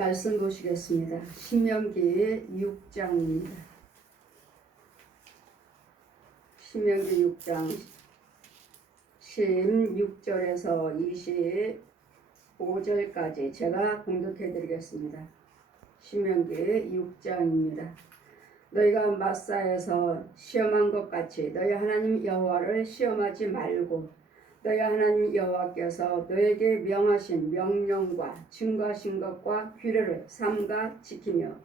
말씀 보시겠습니다. 신명기 6장입니다. 신명기 6장 16절에서 25절까지 제가 공독해 드리겠습니다. 신명기 6장입니다. 너희가 마사에서 시험한 것 같이 너희 하나님 여호와를 시험하지 말고 너희 하나님 여호와께서 너에게 명하신 명령과 증거하신 것과 규례를 삼가 지키며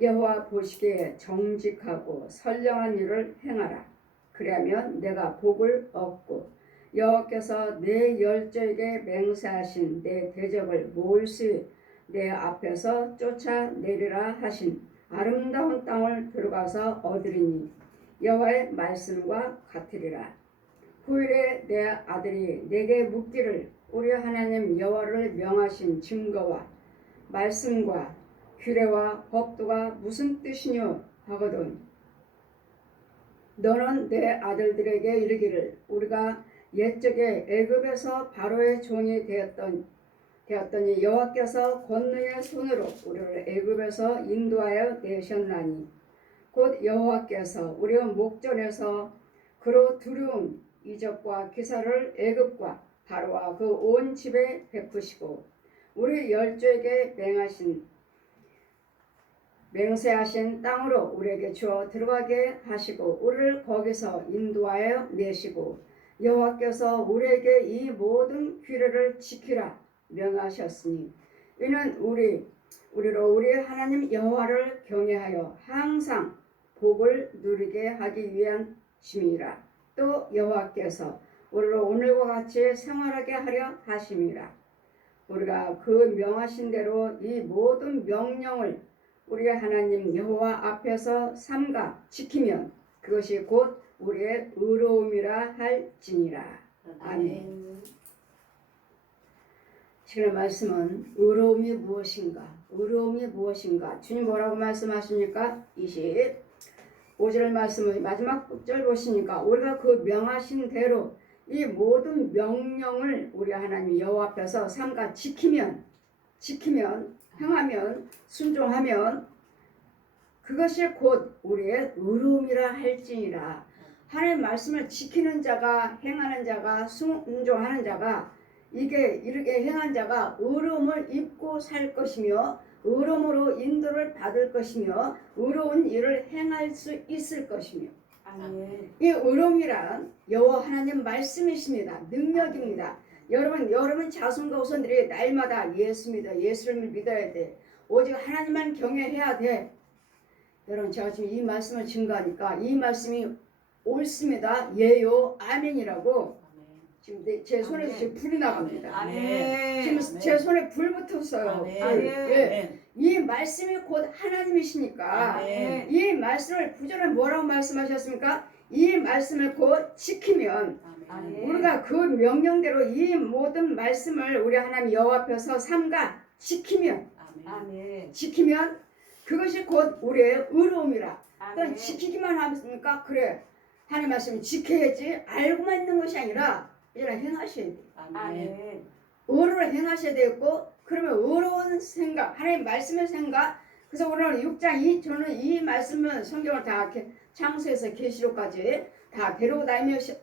여호와 보시기에 정직하고 선량한 일을 행하라. 그리하면 내가 복을 얻고 여호와께서 내 열조에게 맹세하신 내 대적을 몰시 내 앞에서 쫓아내리라 하신 아름다운 땅을 들어가서 얻으리니 여호와의 말씀과 같으리라. 후일에 내 아들이 내게 묻기를 우리 하나님 여호와를 명하신 증거와 말씀과 규례와 법도가 무슨 뜻이뇨 하거든 너는 내 아들들에게 이르기를 우리가 옛적에 애굽에서 바로의 종이 되었더니 여호와께서 권능의 손으로 우리를 애굽에서 인도하여 내셨나니 곧 여호와께서 우리의 목전에서 그로 두려운 이적과 기사를 애굽과 바로와 그 온 집에 베푸시고 우리 열조에게 맹세하신 땅으로 우리에게 주어 들어가게 하시고 우리를 거기서 인도하여 내시고 여호와께서 우리에게 이 모든 규례를 지키라 명하셨으니 이는 우리로 우리 하나님 여호와를 경외하여 항상 복을 누리게 하기 위한 심이라. 또 여호와께서 우리를 오늘과 같이 생활하게 하려 하심이라. 우리가 그 명하신 대로 이 모든 명령을 우리 하나님 여호와 앞에서 삼가 지키면 그것이 곧 우리의 의로움이라 할지니라. 아멘. 지금 말씀은 의로움이 무엇인가? 의로움이 무엇인가? 주님 뭐라고 말씀하십니까? 25절 말씀을 마지막 절 보시니까 우리가 그 명하신 대로 이 모든 명령을 우리 하나님 여호와 앞에서 삼가 지키면 행하면 순종하면 그것이 곧 우리의 의로움이라 할지니라. 하나님 말씀을 지키는 자가 행하는 자가 순종하는 자가 이렇게 행한 자가 의로움을 입고 살 것이며 의로움으로 인도를 받을 것이며 의로운 일을 행할 수 있을 것이며 아멘. 이 의로움이란 여호와 하나님 말씀이십니다. 능력입니다. 여러분 자손과 후손들이 날마다 예수를 믿어야 돼. 오직 하나님만 경외해야 돼. 여러분 제가 지금 이 말씀을 증거하니까 이 말씀이 옳습니다. 예요 아멘이라고 지금 제 손에서 지금 불이 나갑니다. 아멘. 지금 제 손에 불 붙었어요. 아멘. 예. 이 말씀이 곧 하나님이시니까 아멘. 이 말씀을 구절에 뭐라고 말씀하셨습니까? 이 말씀을 곧 지키면 아멘. 우리가 그 명령대로 이 모든 말씀을 우리 하나님 여호와 앞에서 삼가 지키면 그것이 곧 우리의 의로움이라. 그건 지키기만 합니까? 그래. 하나님 말씀을 지켜야지 알고만 있는 것이 아니라 이런 행하셔야 돼. 아멘. 의로를 행하셔야 되고 그러면 의로운 생각, 하나님 말씀의 생각. 그래서 오늘 6장 저는 이 말씀은 성경을 다 창세에서 계시록까지 다 데리고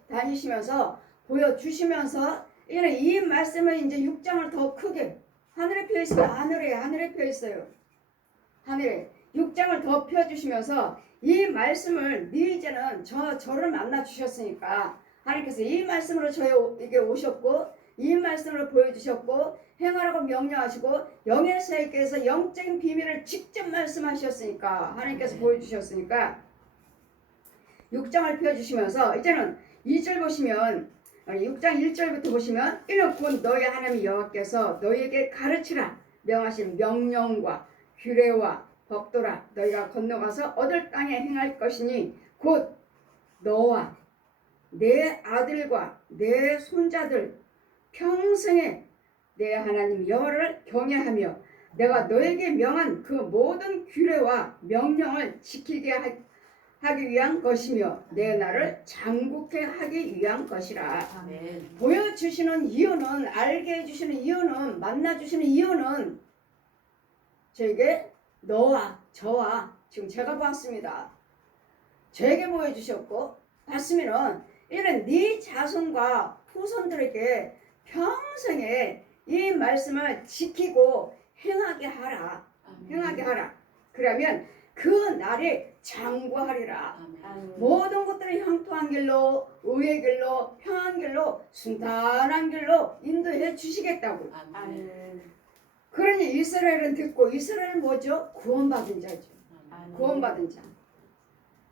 다니시면서 보여주시면서 이제는 이 말씀을 이제 6장을 더 크게 하늘에 펴 있어요. 하늘에 펴 있어요. 하늘에 6장을 더 펴주시면서 이 말씀을 이제는 저를 만나 주셨으니까 하나님께서 이 말씀으로 저에게 오셨고 이 말씀으로 보여주셨고 행하라고 명령하시고 영예사에게서 영적인 비밀을 직접 말씀하셨으니까 하나님께서 보여주셨으니까 6장을 펴주시면서 이제는 2절 보시면 6장 1절부터 보시면 이는 곧 너희 하나님 여호와께서 너희에게 가르치라 명하신 명령과 규례와 법도라 너희가 건너가서 얻을 땅에 행할 것이니 곧 너와 내 아들과 내 손자들 평생에 내 하나님 여호와를 경외하며 내가 너에게 명한 그 모든 규례와 명령을 지키게 하기 위한 것이며 내 나를 장국케 하기 위한 것이라. 아멘. 보여주시는 이유는 알게 해주시는 이유는 만나주시는 이유는 저에게 너와 저와 지금 제가 보았습니다. 저에게 보여주셨고 봤으면은 이런 네 자손과 후손들에게 평생에 이 말씀을 지키고 행하게 하라. 행하게 하라. 그러면 그 날이 장구하리라. 모든 것들을 형통한 길로, 의의 길로, 평안 길로, 순탄한 길로 인도해 주시겠다고. 그러니 이스라엘은 듣고, 이스라엘은 뭐죠? 구원받은 자죠. 구원받은 자.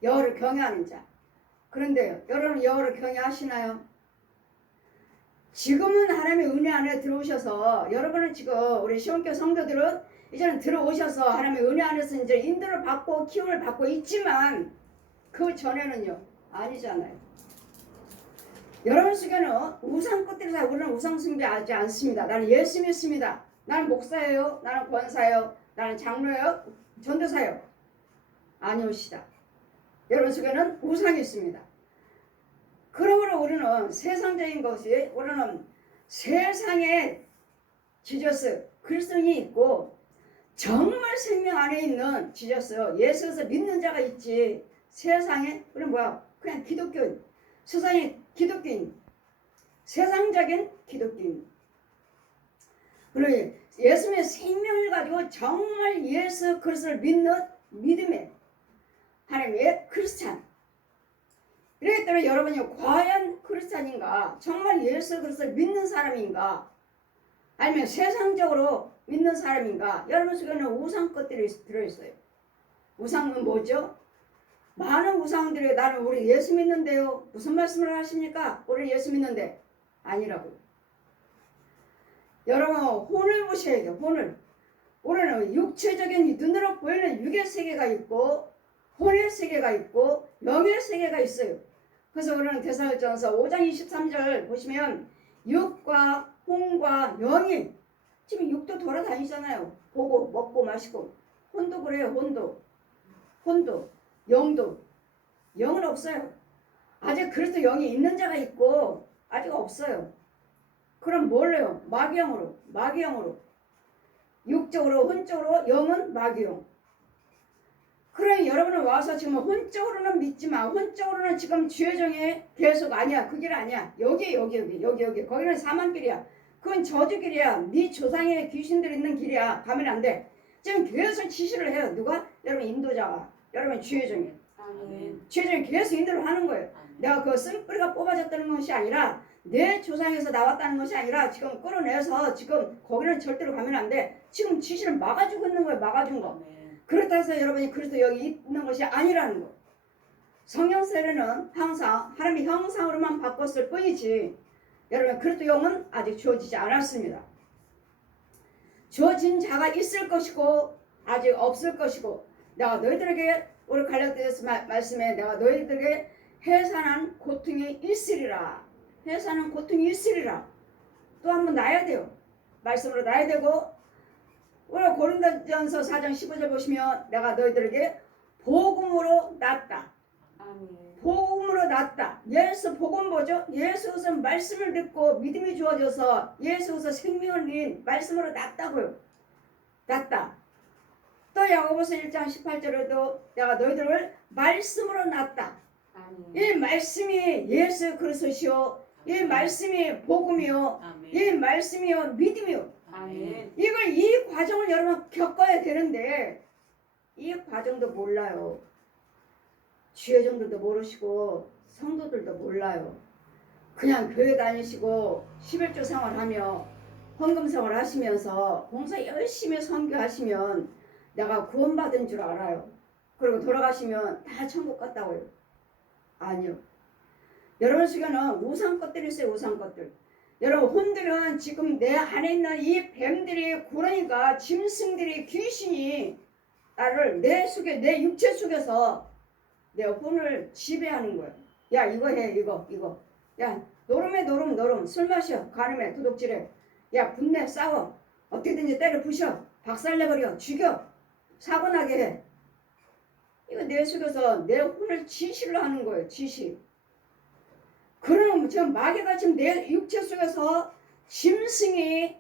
여호와를 경외하는 자. 그런데 여러분 여호와를 경외하시나요? 지금은 하나님의 은혜 안에 들어오셔서 여러분은 지금 우리 시온교회 성도들은 이제는 들어오셔서 하나님의 은혜 안에서 이제 인도를 받고 키움을 받고 있지만 그 전에는요 아니잖아요. 여러분 속에는 우상 것들에서 우리는 우상 숭배하지 않습니다. 나는 예수 믿습니다. 나는 목사예요. 나는 권사예요. 나는 장로예요. 전도사예요. 아니오시다. 여러분 속에는 우상이 있습니다. 그러므로 우리는 세상적인 것이 우리는 세상에 지저스 그리스도인이 있고 정말 생명 안에 있는 지저스 예수에서 믿는 자가 있지. 세상에 우리는 뭐야? 그냥 기독교인. 세상에 기독교인. 세상적인 기독교인. 그리고 예수님의 생명을 가지고 정말 예수 그리스도를 믿는 믿음의 하나님의 크리스찬. 이렇기 때문에 여러분이 과연 크리스찬인가? 정말 예수 그리스도를 믿는 사람인가? 아니면 세상적으로 믿는 사람인가? 여러분 속에는 우상 것들이 들어있어요. 우상은 뭐죠? 많은 우상들이 나는 우리 예수 믿는데요. 무슨 말씀을 하십니까? 우리 예수 믿는데 아니라고요. 여러분 혼을 보셔야 돼요. 혼을. 우리는 육체적인 눈으로 보이는 육의 세계가 있고 혼의 세계가 있고 영의 세계가 있어요. 그래서 우리는 데살로니가전서 5장 23절 보시면 육과 혼과 영이 지금 육도 돌아다니잖아요. 보고 먹고 마시고 혼도 그래요. 혼도 영도 영은 없어요. 아직 그래도 영이 있는 자가 있고 아직 없어요. 그럼 뭘래요? 마귀영으로 육적으로 혼적으로 영은 마귀영. 그래 여러분은 와서 지금 혼적으로는 믿지만 혼적으로는 지금 죄정에 계속 아니야. 그 길 아니야. 여기 거기는 사망길이야. 그건 저주길이야. 네 조상의 귀신들 있는 길이야. 가면 안 돼. 지금 계속 지시를 해요. 누가? 여러분 인도자가. 여러분 죄정에. 죄정에 계속 인도를 하는 거예요. 내가 그 쓴뿌리가 뽑아졌다는 것이 아니라 내 조상에서 나왔다는 것이 아니라 지금 끌어내서 지금 거기는 절대로 가면 안 돼. 지금 지시를 막아주고 있는 거예요. 막아준 거. 그렇다 해서 여러분이 그리스도 여기 있는 것이 아니라는 거. 성령 세례는 항상 하나님의 형상으로만 바꿨을 뿐이지 여러분 그리스도 영은 아직 주어지지 않았습니다. 주어진 자가 있을 것이고 아직 없을 것이고 내가 너희들에게 우리 갈라디아서 말씀에 내가 너희들에게 해산한 고통이 있으리라. 해산한 고통이 있으리라. 또 한번 놔야 돼요. 말씀으로 놔야 되고 우리 고린도전서 4장 15절 보시면 내가 너희들에게 복음으로 낫다. 복음으로 낫다. 예수 복음 뭐죠? 예수에서 말씀을 듣고 믿음이 주어져서 예수에서 생명을 낸 말씀으로 낫다고요. 낫다. 또 야고보서 1장 18절에도 내가 너희들을 말씀으로 낫다. 이 말씀이 예수 그리스도시요. 이 말씀이 복음이요. 이 말씀이요. 믿음이요. 이걸 이 과정을 여러분 겪어야 되는데 이 과정도 몰라요. 주여정들도 모르시고 성도들도 몰라요. 그냥 교회 다니시고 11조 생활하며 헌금 생활 하시면서 봉사 열심히 선교하시면 내가 구원받은 줄 알아요. 그리고 돌아가시면 다 천국 갔다고요. 아니요. 여러분 속에는 우상 것들이 있어요. 우상 것들. 여러분 혼들은 지금 내 안에 있는 이 뱀들이 구렁이가 짐승들이 귀신이 나를 내 속에 내 육체 속에서 내 혼을 지배하는 거예요. 야 이거 해 이거 야 노름해 노름 술 마셔 간음해 도둑질해 야 분내 싸워 어떻게든지 때려 부셔 박살내버려 죽여 사고나게 해. 이거 내 속에서 내 혼을 지시를 하는 거예요. 지시. 그럼 지금 마귀가 지금 내 육체 속에서 짐승이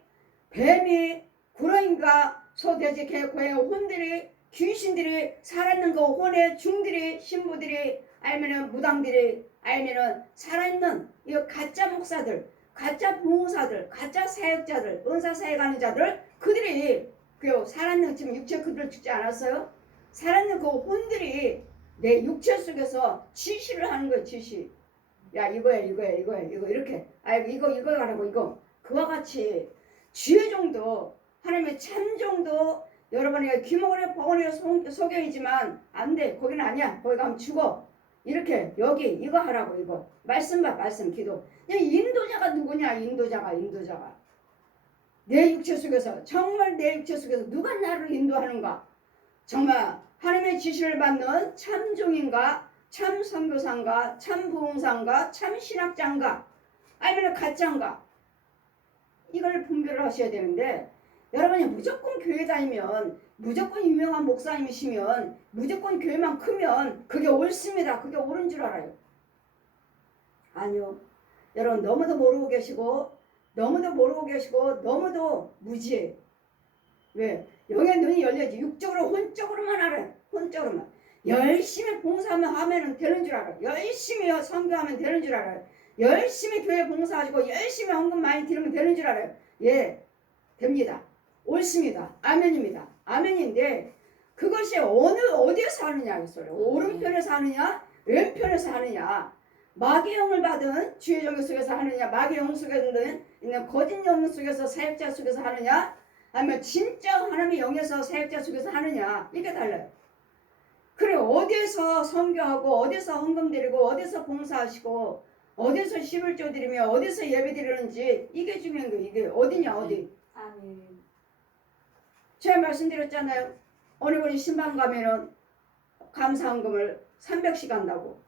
뱀이 구렁이가 소, 돼지, 개, 고양이 혼들이 귀신들이 살아있는 그 혼의 중들이 신부들이 알면은 무당들이 알면은 살아있는 이 가짜 목사들 가짜 부흥사들 가짜 사역자들 은사 사역하는 자들 그들이 그 살아있는 지금 육체 그들 죽지 않았어요? 살아있는 그 혼들이 내 육체 속에서 지시를 하는 거예요. 지시. 야 이거야 이거 이렇게 이거 하라고 이거 그와 같이 지혜 정도 하나님의 참 정도 여러분이 귀머거리 버거리 소경이지만 안돼 거기는 아니야 거기 가면 죽어 이렇게 여기 이거 하라고 이거 말씀 봐 말씀 기도 인도자가 누구냐 인도자가 내 육체 속에서 정말 내 육체 속에서 누가 나를 인도하는가 정말 하나님의 지시를 받는 참종인가 참 선교사인가 참 부흥사인가 참 신학자인가 아니면 가짜인가 이걸 분별을 하셔야 되는데 여러분이 무조건 교회 다니면 무조건 유명한 목사님이시면 무조건 교회만 크면 그게 옳습니다. 그게 옳은 줄 알아요. 아니요. 여러분 너무도 모르고 계시고 너무도 무지해. 왜? 영의 눈이 열려야지. 육적으로 혼적으로만 알아요. 혼적으로만. 열심히 봉사하면 되는 줄 알아요. 열심히 선교하면 되는 줄 알아요. 열심히 교회 봉사하시고 열심히 헌금 많이 드리면 되는 줄 알아요. 예, 됩니다. 옳습니다. 아멘입니다. 아멘인데 그것이 어디에서 하느냐 이 소리. 오른편에서 하느냐 왼편에서 하느냐 마귀의 영을 받은 주의 종교 속에서 하느냐 마귀의 영 속에서 있는 거짓 영 속에서 사역자 속에서 하느냐 아니면 진짜 하나님의 영에서 사역자 속에서 하느냐 이게 달라요. 그래 어디에서 선교하고 어디서 헌금 드리고 어디서 봉사하시고 어디서 11조 드리며 어디서 예배 드리는지 이게 중요한 거예요. 이게 어디냐 어디. 아멘. 제가 말씀드렸잖아요. 어느 분이 신방 가면은 감사헌금을 300씩 한다고.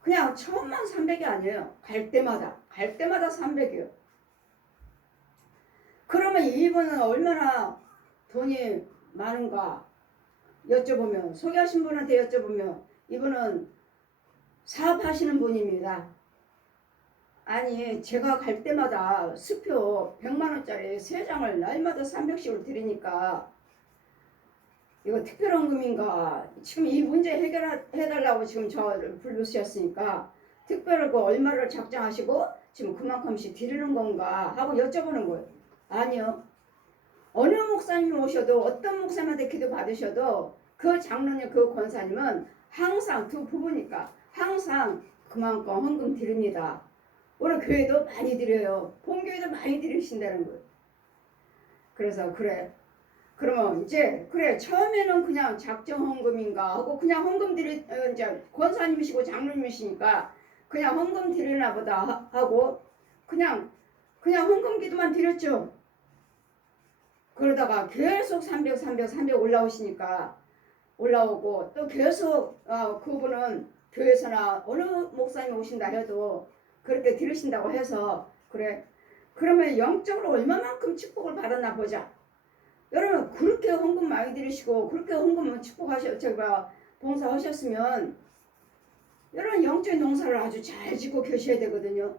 그냥 처음만 300이 아니에요. 갈 때마다 300이에요. 그러면 이분은 얼마나 돈이 많은가 여쭤보면 소개하신 분한테 여쭤보면 이분은 사업하시는 분입니다. 아니 제가 갈 때마다 수표 100만원짜리 3장을 날마다 300씩으로 드리니까 이거 특별헌금인가 지금 이 문제 해결해달라고 지금 저를 부르셨으니까 특별하고 얼마를 작정하시고 지금 그만큼씩 드리는 건가 하고 여쭤보는 거예요. 아니요. 어느 목사님이 오셔도 어떤 목사님한테 기도 받으셔도 그 장로님 그 권사님은 항상 두 부부니까 항상 그만큼 헌금 드립니다. 우리 교회도 많이 드려요. 본교회도 많이 드리신다는 거예요. 그래서 그래. 그러면 이제 그래 처음에는 그냥 작정 헌금인가 하고 그냥 헌금 드리 이제 권사님이시고 장로님이시니까 그냥 헌금 드리나 보다 하고 그냥 헌금 기도만 드렸죠. 그러다가 계속 300 올라오시니까 올라오고 또 계속 그분은 교회에서나 어느 목사님 오신다 해도 그렇게 들으신다고 해서 그래 그러면 영적으로 얼마만큼 축복을 받았나 보자. 여러분 그렇게 헌금 많이 드리시고 그렇게 헌금 축복하셔 봉사하셨으면 여러분 영적인 농사를 아주 잘 짓고 계셔야 되거든요.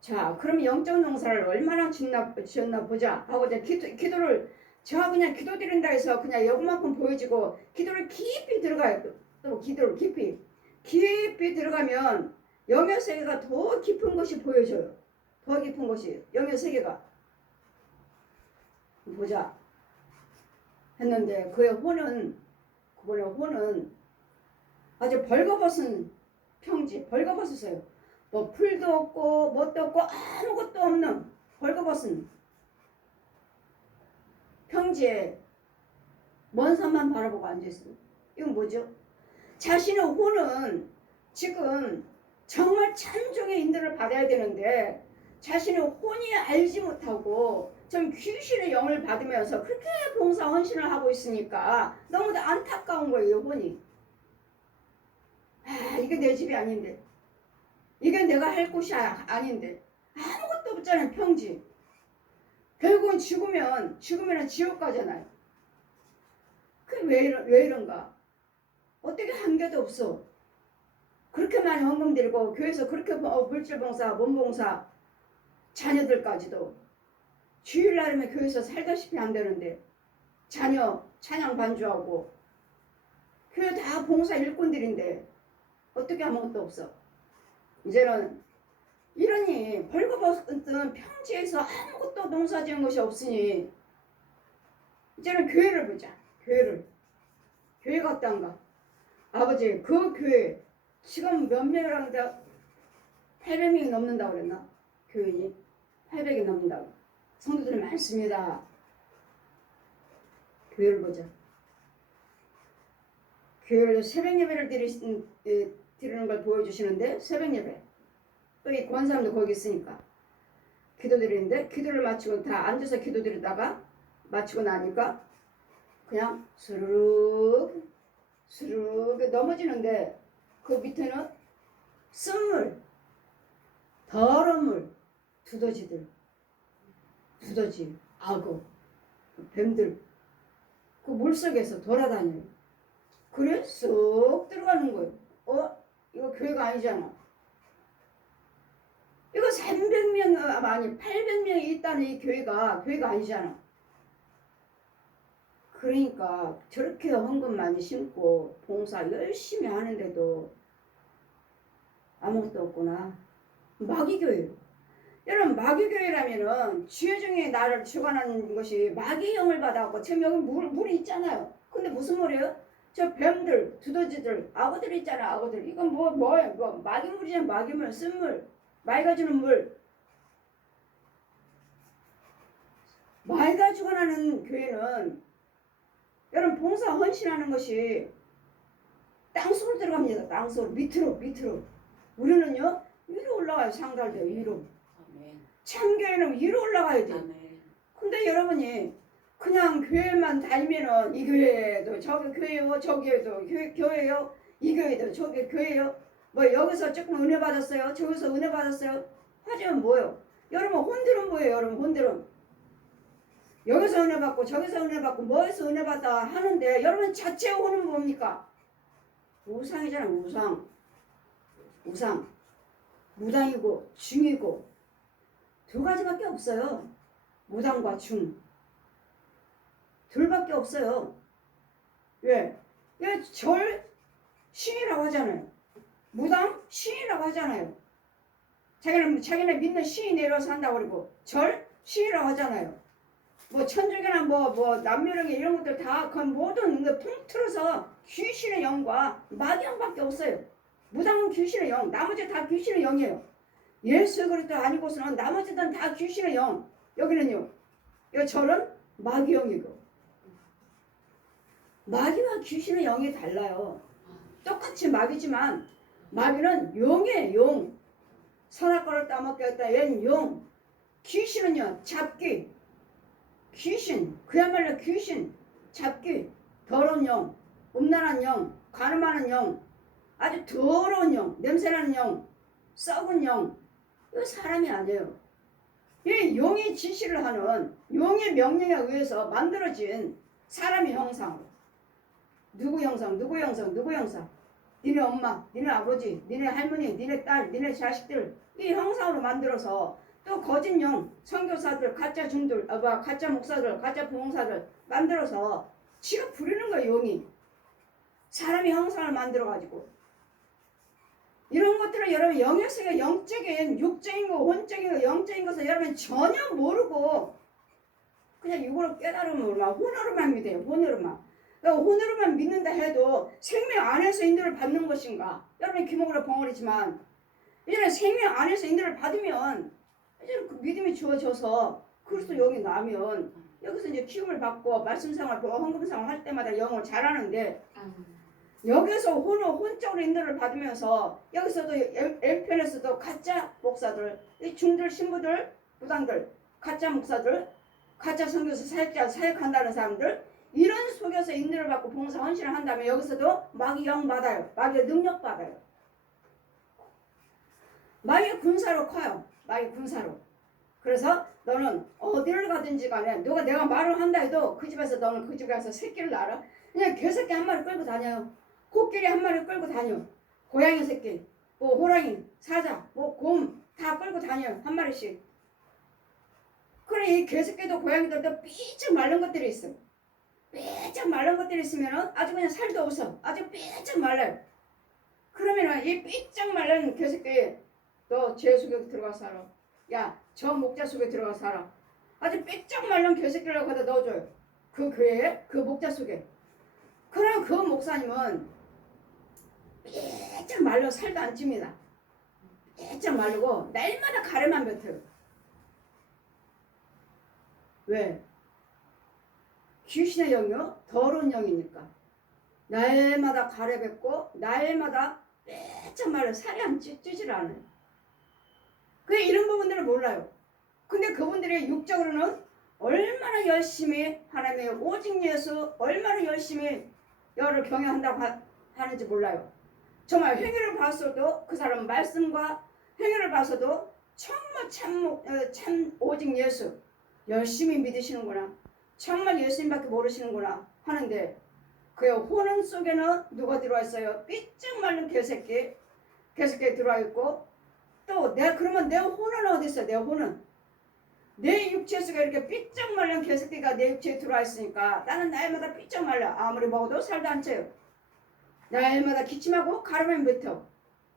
자 그러면 영적 농사를 얼마나 지었나 보자 하고 이제 기도를 제가 그냥 기도 드린다 해서 그냥 요만큼 보여지고 기도를 깊이 들어가요. 또 기도를 깊이 들어가면 영의 세계가 더 깊은 것이 보여져요. 더 깊은 것이 영의 세계가 보자 했는데 그분의 혼은 아주 벌거벗은 평지 벌거벗었어요. 뭐 풀도 없고 뭣도 없고 아무것도 없는 벌거벗은 평지에 먼 산만 바라보고 앉아있어요. 이건 뭐죠? 자신의 혼은 지금 정말 참종의 인도를 받아야 되는데 자신의 혼이 알지 못하고 좀 귀신의 영을 받으면서 그렇게 봉사 헌신을 하고 있으니까 너무도 안타까운 거예요. 혼이. 이게 내 집이 아닌데 이게 내가 할 곳이 아닌데 아무것도 없잖아요. 평지. 결국은 죽으면 지옥 가잖아요. 그게 왜 이런가? 어떻게 한계도 없어. 그렇게 많이 헌금 드리고 교회에서 그렇게 물질봉사 몸봉사 자녀들까지도 주일날이면 교회에서 살다시피 안 되는데 자녀 찬양 반주하고 교회 다 봉사 일꾼들인데 어떻게 아무것도 없어. 이제는 이러니 벌거벗은 평지에서 아무것도 농사지은 것이 없으니 이제는 교회를 보자. 교회가 어떤가. 아버지 그 교회 지금 몇 명이라는데 800명이 넘는다고 그랬나? 교인이 800이 넘는다고. 성도들이 많습니다. 교회를 보자. 교회를 새벽 예배를 드리는 걸 보여주시는데 새벽 예배. 또 이 권사님도 거기 있으니까 기도 드리는데 기도를 마치고 다 앉아서 기도 드리다가 마치고 나니까 그냥 스르륵 넘어지는데 그 밑에는 쓴물, 더러운 물, 두더지, 악어, 뱀들 그 물속에서 돌아다녀요. 그래 쏙 들어가는 거예요. 이거 교회가 아니잖아. 이거 300명 아니 800명이 있다는 이 교회가 아니잖아. 그러니까 저렇게 헌금 많이 심고 봉사 열심히 하는데도 아무것도 없구나. 마귀교회예요. 여러분 마귀교회라면은 죄중에 나를 주관하는 것이 마귀의 영을 받아갖고 지금 여기 물이 있잖아요. 근데 무슨 물이에요? 저 뱀들, 두더지들, 악어들 있잖아. 악어들. 이건 뭐예요? 이거 마귀물이잖아. 마귀물, 쓴물, 마귀가 주는 물. 마귀가 주관하는 교회는 여러분 봉사 헌신하는 것이 땅속으로 들어갑니다. 땅속으로 밑으로. 우리는요 위로 올라가요. 상달돼 위로. 참교회는 위로 올라가야 돼. 근데 여러분이 그냥 교회만 다니면은 이 교회도 저기 교회요, 저기에도 교회요, 이 교회도 저기 교회요. 뭐 여기서 조금 은혜 받았어요, 저기서 은혜 받았어요. 하지만 뭐요? 여러분 혼들은 뭐예요? 여러분 혼들은 여기서 은혜 받고 저기서 은혜 받고 뭐에서 은혜 받다 하는데 여러분 자체 혼은 뭡니까? 우상이잖아. 우상. 무당이고 중이고 두 가지밖에 없어요. 무당과 중. 둘밖에 없어요. 왜? 절 신이라고 하잖아요. 무당 신이라고 하잖아요. 자기네 믿는 신이 내려와서 한다고 그러고 절 신이라고 하잖아요. 뭐 천주교나 뭐 남묘령에 이런 것들 다 그 모든 거 통틀어서 귀신의 영과 마귀 영밖에 없어요. 무당은 귀신의 영, 나머지 다 귀신의 영이에요. 예수 그리스도 아니고서는 나머지는 다 귀신의 영. 여기는요. 이 절은 마귀 영이고. 마귀와 귀신의 영이 달라요. 똑같이 마귀지만 마귀는 용이에요. 용. 선악과를 따먹겠다. 얘는 용. 귀신은요. 잡귀. 귀신. 그야말로 귀신. 잡귀. 더러운 영. 음란한 영. 가늠하는 영. 아주 더러운 영. 냄새나는 영. 썩은 영. 이거 사람이 아니에요. 이 용의 지시를 하는 용의 명령에 의해서 만들어진 사람의 형상으로. 누구 형상? 니네 엄마, 니네 아버지, 니네 할머니, 니네 딸, 니네 자식들 이 형상으로 만들어서 또 거짓 영, 선교사들, 가짜 중들, 가짜 목사들, 가짜 부목사들 만들어서 지가 부리는 거예요. 용이. 사람의 형상을 만들어가지고 이런 것들을 여러분 영역세계 영적인 육적인 거, 혼적인 거, 영적인 것을 여러분 전혀 모르고 그냥 이거를 깨달으면 혼으로만 믿어요. 혼으로만 믿는다 해도 생명 안에서 인도를 받는 것인가? 여러분 귀목으로 벙어리지만 이제 생명 안에서 인도를 받으면 이제 그 믿음이 주어져서 그리스도 영이 나면 여기서 이제 키움을 받고 말씀생활, 헌금생활 할 때마다 영을 잘하는데 여기서 혼적으로 인도를 받으면서 여기서도 M편에서도 가짜 목사들, 이 중들, 신부들, 무당들, 가짜 목사들, 가짜 선교사, 사역자, 사역한다는 사람들 이런 속에서 인도를 받고 봉사 헌신을 한다면 여기서도 마귀 영 받아요. 마귀의 능력 받아요. 마귀의 군사로 커요. 마귀 군사로. 그래서 너는 어디를 가든지 간에 누가 내가 말을 한다 해도 그 집에서 너는 그 집에 가서 새끼를 낳아. 그냥 개새끼 한 마리 끌고 다녀요. 코끼리 한 마리 끌고 다녀. 고양이 새끼, 뭐 호랑이, 사자, 뭐 곰 다 끌고 다녀요. 한 마리씩. 그래 이 개새끼도 고양이들도 삐쩍 마른 것들이 있어. 삐쩍 마른 것들이 있으면은 아주 그냥 살도 없어. 아주 삐쩍 말라요. 그러면은 이 삐쩍 말른 개새끼 너 죄 속에 들어가 살아. 야, 저 목자 속에 들어가 살아. 아주 삐쩍 말른 개새끼를 거기다 넣어줘요. 그 교회에 그 목자 속에. 그럼 그 목사님은 삐쩍 말려 살도 안 찝니다. 삐쩍 마르고 날마다 가래만 뱉어요. 왜? 귀신의 영이요? 더러운 영이니까. 날마다 가래 뱉고 날마다 삐쩍 말려 살이 안 찌질 않아요. 그 이런 부분들을 몰라요. 근데 그분들이 육적으로는 얼마나 열심히 하나님의 오직 예수 얼마나 열심히 여를 경외한다고 하는지 몰라요. 정말 행위를 봐서도 그 사람 말씀과 행위를 봐서도 정말 참 오직 예수 열심히 믿으시는구나. 정말 예수님밖에 모르시는구나 하는데 그의 혼은 속에는 누가 들어와 있어요? 삐쩍 말른 개새끼 들어와 있고 또 그러면 내 혼은 어디 있어? 내 혼은 내 육체 속에 이렇게 삐쩍 말른 개새끼가 내 육체에 들어와 있으니까 나는 날마다 삐쩍 말라. 아무리 먹어도 살도 안 쪄요. 날마다 기침하고 가르면 뱉어.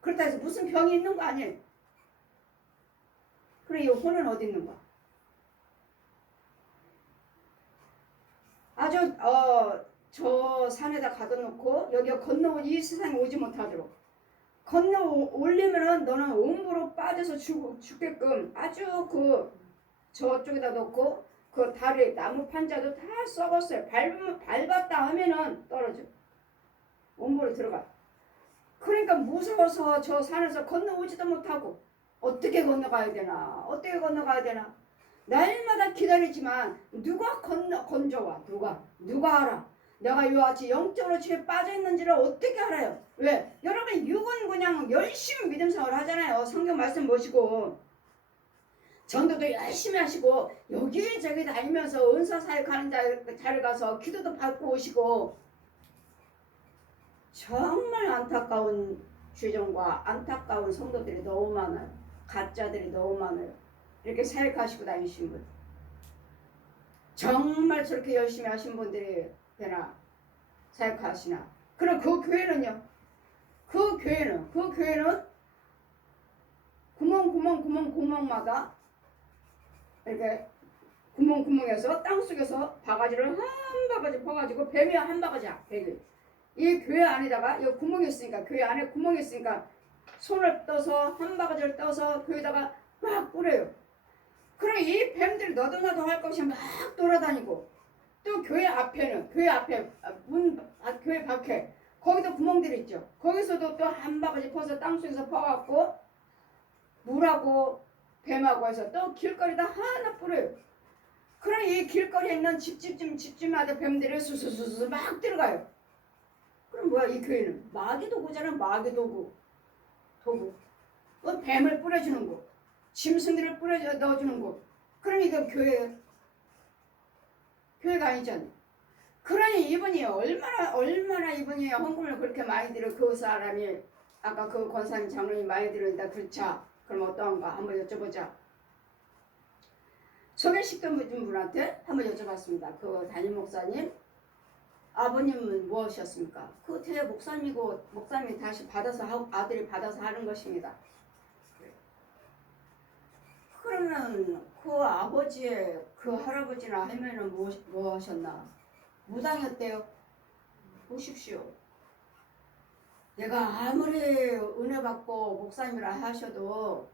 그렇다 해서 무슨 병이 있는 거 아니에요. 그래 이 혼은 어디 있는 거야? 아주 저 산에다 가둬놓고 여기 건너 이 세상에 오지 못하도록 건너 올리면은 너는 옴부로 빠져서 죽게끔 아주 그 저쪽에다 놓고 그 다리 나무 판자도 다 썩었어요. 밟았다 하면은 떨어져. 옴부로 들어가. 그러니까 무서워서 저 산에서 건너오지도 못하고 어떻게 건너가야 되나 어떻게 건너가야 되나 날마다 기다리지만 누가 건져와 누가 알아. 내가 이와 같이 영적으로 집에 빠져있는지를 어떻게 알아요? 왜? 여러분 육은 그냥 열심히 믿음 생활을 하잖아요. 성경 말씀 보시고 전도도 열심히 하시고 여기저기 다니면서 은사 사역하는 자를 가서 기도도 받고 오시고 정말 안타까운 죄종과 안타까운 성도들이 너무 많아요. 가짜들이 너무 많아요. 이렇게 사역하시고 다니신 분 정말 저렇게 열심히 하신 분들이 되나 사역하시나. 그럼 그 교회는요. 그 교회는 구멍마다 이렇게 구멍에서 땅속에서 바가지를 한 바가지 퍼가지고 뱀이 한 바가지야. 이 교회 안에다가 이 구멍이 있으니까 교회 안에 구멍이 있으니까 손을 떠서 한 바가지를 떠서 교회에다가 막 뿌려요. 그럼 이 뱀들이 너도 나도 할 것이 막 돌아다니고 또 교회 앞에는 교회 앞에 교회 밖에 거기도 구멍들이 있죠. 거기서도 또 한 바가지 퍼서 땅속에서 퍼갖고 물하고 뱀하고 해서 또 길거리다 하나 뿌려요. 그럼 이 길거리에 있는 집집마다 뱀들이 수수수수 막 들어가요. 그럼 뭐야 이 교회는 마귀 도구잖아. 마귀 도구 뱀을 뿌려주는 거 짐승들을 넣어주는 거. 그럼 이거 교회가 아니잖아. 그러니 이분이 얼마나 이분이 헌금을 그렇게 많이 들여 그 사람이 아까 그 권사님 장로님 많이 들었다. 그렇죠. 그럼 어떠한가 한번 여쭤보자. 소개시켜 준 분한테 한번 여쭤봤습니다. 그 담임 목사님 아버님은 무엇이었습니까? 그 대 목사님이 다시 아들이 받아서 하는 것입니다. 그러면 그 아버지의 그 할아버지나 할머니는 뭐 하셨나? 무당이었대요. 보십시오. 내가 아무리 은혜 받고 목사님이라 하셔도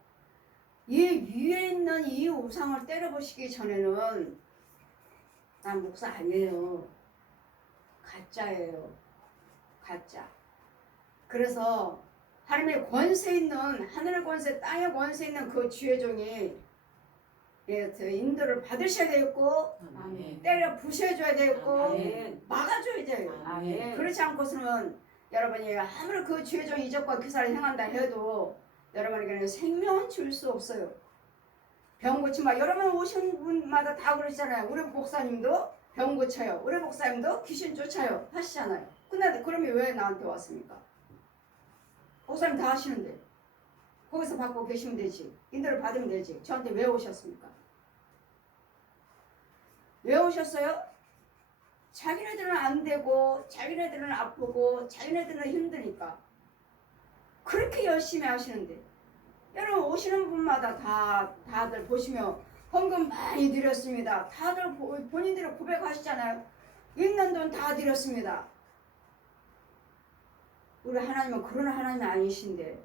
이 위에 있는 이 우상을 때려보시기 전에는 난 목사 아니에요. 가짜예요. 가짜. 그래서 하나님의 권세 있는 하늘의 권세 땅의 권세 있는 그 주의종이 인도를 받으셔야 되겠고 때려 부셔줘야 되겠고 막아줘야 돼요. 그렇지 않고서는 여러분이 아무리 그 주의종 이적과 기사를 행한다 해도 여러분에게는 생명은 줄 수 없어요. 병 고치마 여러분 오신 분마다 다 그러시잖아요. 우리 목사님도 병 고쳐요. 우리 목사님도 귀신 쫓아요 하시잖아요. 근데 그러면 왜 나한테 왔습니까? 목사님 다 하시는데 거기서 받고 계시면 되지. 인도를 받으면 되지. 저한테 왜 오셨습니까? 왜 오셨어요? 자기네들은 안 되고 자기네들은 아프고 자기네들은 힘드니까 그렇게 열심히 하시는데 여러분 오시는 분마다 다들 보시면 헌금 많이 드렸습니다. 다들 본인들이 고백하시잖아요. 있는 돈 다 드렸습니다. 우리 하나님은 그런 하나님이 아니신데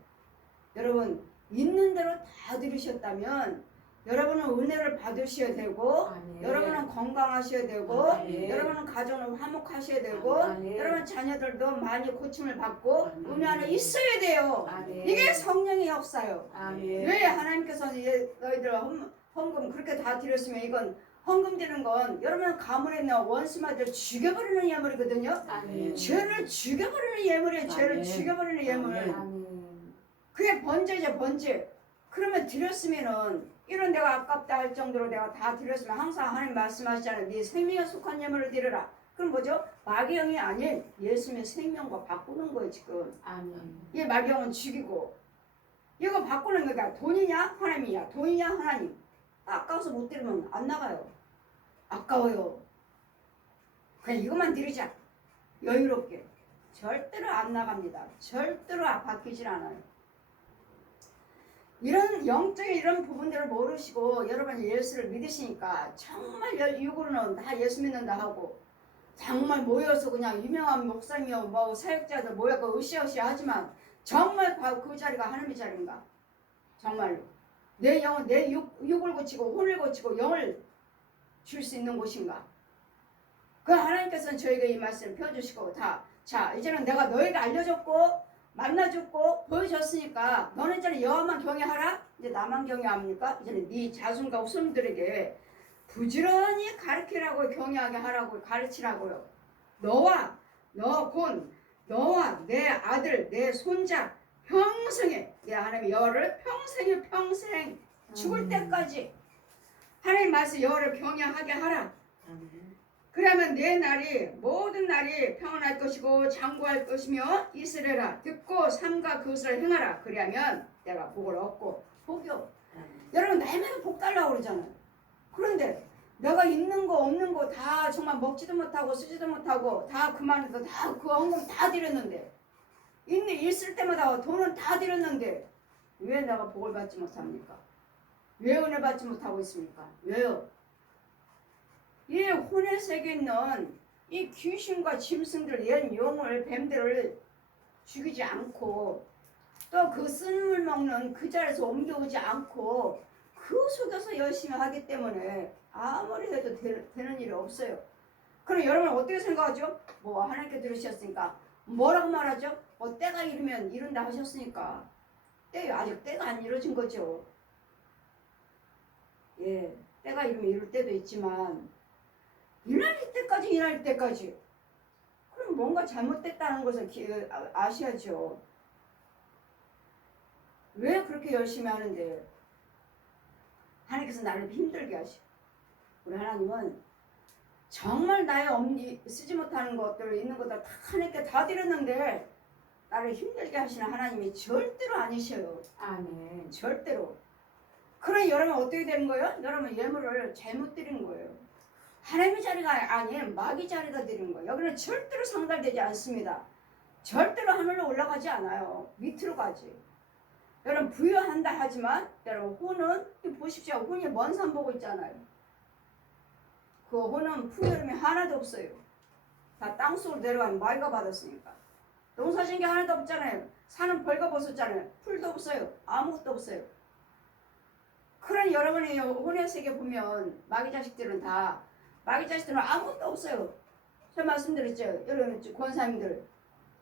여러분 있는 대로 다 드리셨다면 여러분은 은혜를 받으셔야 되고 아멘. 여러분은 건강하셔야 되고 아멘. 여러분은 가정을 화목하셔야 되고 아멘. 여러분 자녀들도 많이 고침을 받고 아멘. 은혜 안에 있어야 돼요. 아멘. 이게 성령의 역사요. 아멘. 왜 하나님께서는 너희들 헌금 그렇게 다 드렸으면 이건 헌금 드리는 건 여러분 가문에 있는 원수마들 죽여버리는 예물이거든요. 아멘. 죄를 죽여버리는 예물이에요. 죄를 아멘. 죽여버리는 예물. 아멘. 그게 번제죠, 번제. 그러면 드렸으면은 이런 내가 아깝다 할 정도로 내가 다 드렸으면 항상 하나님 말씀하시잖아요. 네 생명에 속한 예물을 드려라. 그럼 뭐죠? 마귀형이 아닌 예수님의 생명과 바꾸는 거예요 지금. 아멘. 이 마귀형은 죽이고 이거 바꾸는 거니까 돈이냐 하나님이냐 돈이냐 하나님. 아까워서 못 드리면 안 나가요. 아까워요. 그냥 이것만 드리자. 여유롭게. 절대로 안 나갑니다. 절대로 바뀌질 않아요. 이런 영적인 이런 부분들을 모르시고 여러분이 예수를 믿으시니까 정말 육으로는 다 예수 믿는다 하고 정말 모여서 그냥 유명한 목사님이요 뭐 사역자들 모여서 으쌰으쌰 하지만 정말 그 자리가 하나님의 자리인가? 정말로 내 영은 내 육을 고치고 혼을 고치고 영을 줄 수 있는 곳인가? 그 하나님께서는 저에게 이 말씀을 펴주시고 자 이제는 내가 너에게 알려줬고 만나줬고 보여줬으니까 너는 이제는 여호와만 경외하라. 이제 나만 경외합니까? 이제는 네 자손과 후손들에게 부지런히 가르치라고 경외하게 하라고 가르치라고요. 너와 내 아들 내 손자 평생에 내 하나님의 여호와를 평생 죽을 때까지 하나님 말씀 여호와를 경외하게 하라. 그러면 내 날이 모든 날이 평안할 것이고 장구할 것이며 있으리라. 듣고 삼가 그것을 행하라. 그리하면 내가 복을 얻고 복이요. 여러분 날마다 복 달라고 그러잖아요. 그런데 내가 있는 거 없는 거 다 정말 먹지도 못하고 쓰지도 못하고 다 그만해서 다 그 헌금 다 드렸는데 있을 때마다 돈은 다 드렸는데 왜 내가 복을 받지 못합니까? 왜 은혜 받지 못하고 있습니까? 왜요? 이 혼의 세계에 있는 이 귀신과 짐승들, 옛 용을, 뱀들을 죽이지 않고 또 그 쓴물 먹는 그 자리에서 옮겨오지 않고 그 속에서 열심히 하기 때문에 아무리 해도 되는 일이 없어요. 그럼 여러분 어떻게 생각하죠? 뭐 하나님께 들으셨으니까 뭐라고 말하죠? 뭐 때가 이르면 이룬다 하셨으니까 아직 때가 안 이루어진 거죠. 예, 때가 이르면 이룰 때도 있지만 일할 때까지 그럼 뭔가 잘못됐다는 것을 아셔야죠. 왜 그렇게 열심히 하는데 하나님께서 나를 힘들게 하시고 우리 하나님은 정말 나의 쓰지 못하는 것들 있는 것들 다 하나님께 다 드렸는데 나를 힘들게 하시는 하나님이 절대로 아니셔요. 아멘. 절대로. 그럼 여러분 어떻게 되는 거예요? 여러분 예물을 잘못 드리는 거예요. 하나님의 자리가 아닌 마귀 자리가 되는 거예요. 여기는 절대로 상달되지 않습니다. 절대로 하늘로 올라가지 않아요. 밑으로 가지. 여러분 부여한다 하지만 여러분 혼은 보십시오. 혼이 먼 산 보고 있잖아요. 그 혼은 풍요로움이 하나도 없어요. 다 땅속으로 내려가면 마귀가 받았으니까. 농사진 게 하나도 없잖아요. 산은 벌거벗었잖아요. 풀도 없어요. 아무것도 없어요. 그런 여러분의 혼의 세계 보면 마귀 자식들은 아무것도 없어요. 제가 말씀드렸죠. 여러분 권사님들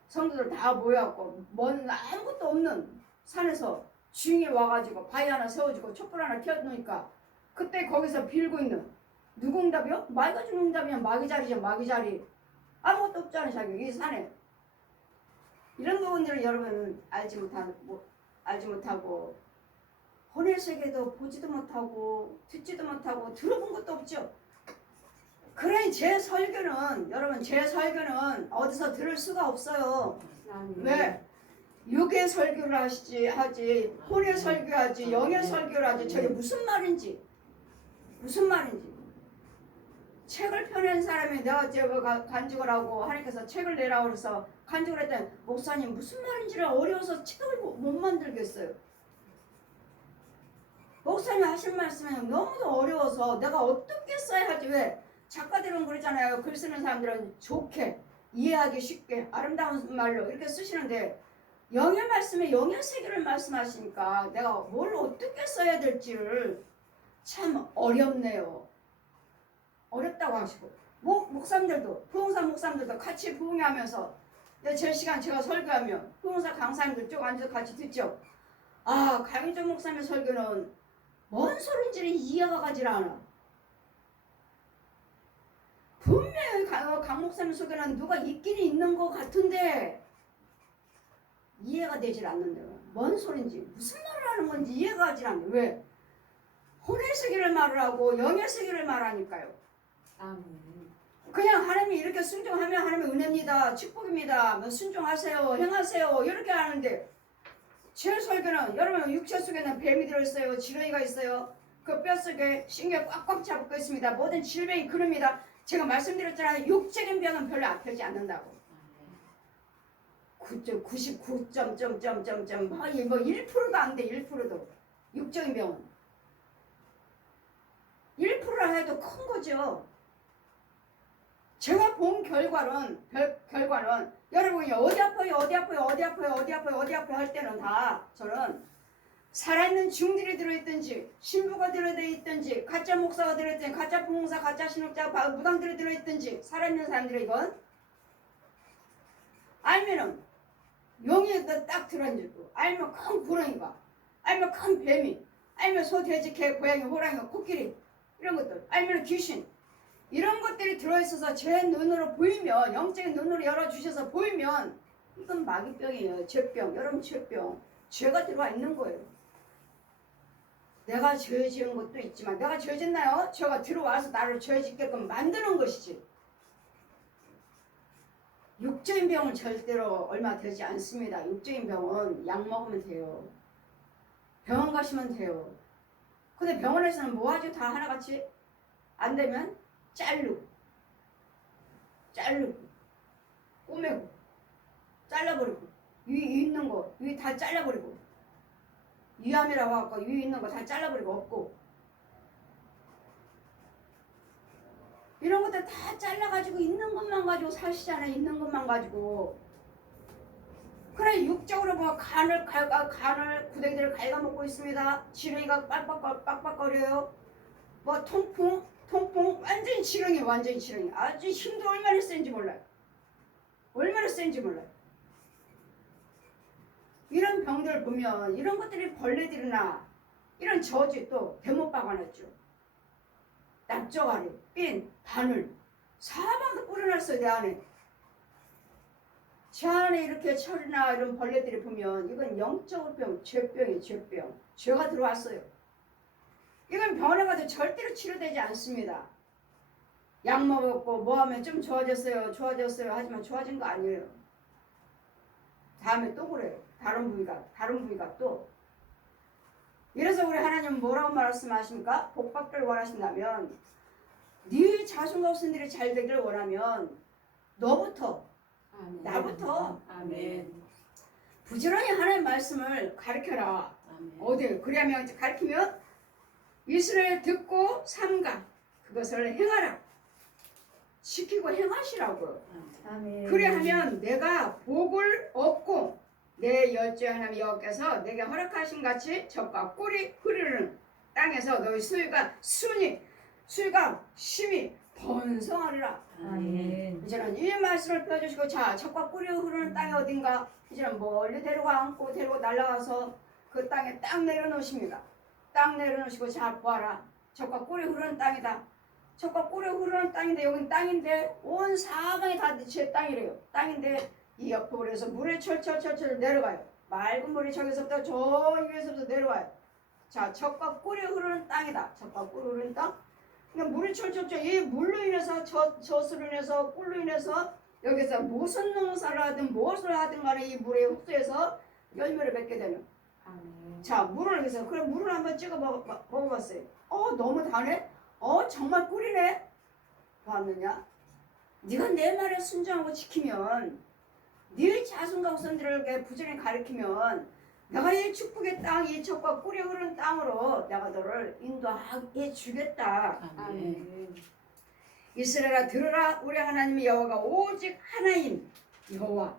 성도들 다 모여갖고 아무것도 없는 산에서 주인이 와가지고 바위 하나 세워주고 촛불 하나 켜놓으니까 그때 거기서 빌고 있는 누구 응답이요? 마귀가 주는 응답이면 마귀 자리죠. 마귀 자리. 아무것도 없잖아요. 자기 이 산에. 이런 부분들을 여러분은 알지 못하고 혼의 세계도 보지도 못하고 듣지도 못하고 들어본 것도 없죠. 그러니 제 설교는 어디서 들을 수가 없어요. 왜? 육의 설교를 하지 혼의 설교하지 영의 설교를 하지 저게 무슨 말인지 책을 펴낸 사람이 내가 간증을 하고 하나님께서 책을 내라고 그래서 간증을 했더니 목사님 무슨 말인지를 어려워서 책을 못 만들겠어요. 목사님 하신 말씀이 너무도 어려워서 내가 어떻게 써야 할지. 왜? 작가들은 그러잖아요. 글 쓰는 사람들은 좋게 이해하기 쉽게 아름다운 말로 이렇게 쓰시는데 영의 말씀에 영의 세계를 말씀하시니까 내가 뭘 어떻게 써야 될지를 참 어렵네요. 어렵다고 하시고 목사님들도 부흥사 목사님들도 같이 부흥하면서 제 시간 제가 설교하면 부흥사 강사님들 쭉 앉아서 같이 듣죠. 아, 강인정 목사님의 설교는 뭔 소린지를 이해가 가질 않아. 분명히 강 목사님 설교는 누가 있긴 있는 것 같은데 이해가 되질 않는데요. 뭔 소린지 무슨 말을 하는 건지 이해가 가질 않네. 왜? 혼의 세계를 말을 하고 영의 세계를 말하니까요. 아멘. 그냥 하나님이 이렇게 순종하면 하나님의 은혜입니다. 축복입니다. 뭐 순종하세요. 행하세요. 이렇게 하는데 제 설교는 여러분 육체 속에는 뱀이 들어있어요. 지렁이가 있어요. 그 뼛속에 신경 꽉꽉 잡고 있습니다. 모든 질병이 그럽니다. 제가 말씀드렸잖아요. 육적인 병은 별로 아프지 않는다고. 99.점점점점 뭐 1%도 안 돼. 1%도. 육적인 병은 1%라 해도 큰 거죠. 제가 본 결과는 여러분이 어디 아파요 할 때는 다 저는 살아있는 중들이 들어있든지 신부가 들어있든지 가짜 목사가 들어있든지 가짜 부흥사 가짜 신학자 무당들이 들어있든지 살아있는 사람들이건 알면은 용이 딱 들어앉고 알면 큰 구렁이가 알면 큰 뱀이 알면 소 돼지 개 고양이 호랑이 코끼리 이런 것들 알면 귀신 이런 것들이 들어있어서 제 눈으로 보이면 영적인 눈으로 열어주셔서 보이면 이건 마귀병이에요. 죄병. 여러분 죄병. 죄가 들어와 있는 거예요. 내가 죄 지은 것도 있지만 내가 죄 짓나요? 죄가 들어와서 나를 죄 짓게끔 만드는 것이지. 육적인 병은 절대로 얼마 되지 않습니다. 육적인 병은 약 먹으면 돼요. 병원 가시면 돼요. 근데 병원에서는 뭐 하죠? 다 하나같이? 안 되면 자르고 꼬매고 잘라버리고 위 있는 거 위 다 잘라버리고 위암이라고 하고 위 있는 거 다 잘라버리고 없고 이런 것들 다 잘라가지고 있는 것만 가지고 사시잖아요. 있는 것만 가지고. 그래 육적으로 뭐 간을 구데기들을 갉아먹고 있습니다. 지렁이가 빡빡거려요. 뭐 통풍 완전히 지렁이 아주 힘도 얼마나 센지 몰라요. 이런 병들 보면 이런 것들이 벌레들이나 이런 저주 또 대못 박아놨죠. 납작아리, 핀, 바늘 사방도 뿌려놨어요. 내 안에. 제 안에 이렇게 철이나 이런 벌레들이 보면 이건 영적 병, 죄병이에요. 죄가 들어왔어요. 이건 병원에 가도 절대로 치료되지 않습니다. 약 먹었고 뭐 하면 좀 좋아졌어요 하지만 좋아진 거 아니에요. 다음에 또 그래요. 다른 부위가 또. 이래서 우리 하나님은 뭐라고 말씀하십니까? 복받기를 원하신다면 네 자손과 후손들이 잘 되기를 원하면 너부터 아멘. 나부터 아멘. 부지런히 하나님의 말씀을 가르쳐라. 아멘. 어디 그래야면 가르치면 이스라엘 듣고 삼가 그것을 행하라. 시키고 행하시라고. 아멘. 그래 하면 내가 복을 얻고 내 열조의 하나님 여호와께서 내게 허락하신 같이 젖과 꿀이 흐르는 땅에서 너희 수가 심히 번성하리라. 아멘. 이제는 이 말씀을 펴주시고 자 젖과 꿀이 흐르는 땅이 어딘가 이제는 멀리 데리고 날아가서 그 땅에 딱 내려놓으십니다. 딱 내려놓으시고 자 보아라. 젖과 꿀이 흐르는 땅이다. 젖과 꿀이 흐르는 땅인데 여긴 땅인데 온 사방이 다 제 땅이래요. 땅인데 이 옆으로해서 물이 철철 내려가요. 맑은 물이 저기서부터 저 위에서부터 내려와요. 자 젖과 꿀이 흐르는 땅이다. 젖과 꿀이 흐르는 땅. 그러니까 물이 철철 이 물로 인해서 젖으로 인해서 꿀로 인해서 여기서 무슨 농사를 하든 무엇을 하든 간에 이 물에 흡수해서 열매를 맺게 되는. 아멘. 자 물을 여기서 그럼 물을 한번 찍어 먹어봤어요. 너무 다네. 정말 꿀이네. 보았느냐? 네가 내 말에 순종하고 지키면 네 자손과 후손들에게 부지런히 가르치면 내가 이 축복의 땅, 이 젖과 꿀이 흐르는 땅으로 내가 너를 인도해 주겠다. 아멘. 이스라엘아 들으라, 우리 하나님 여호와가 오직 하나님 여호와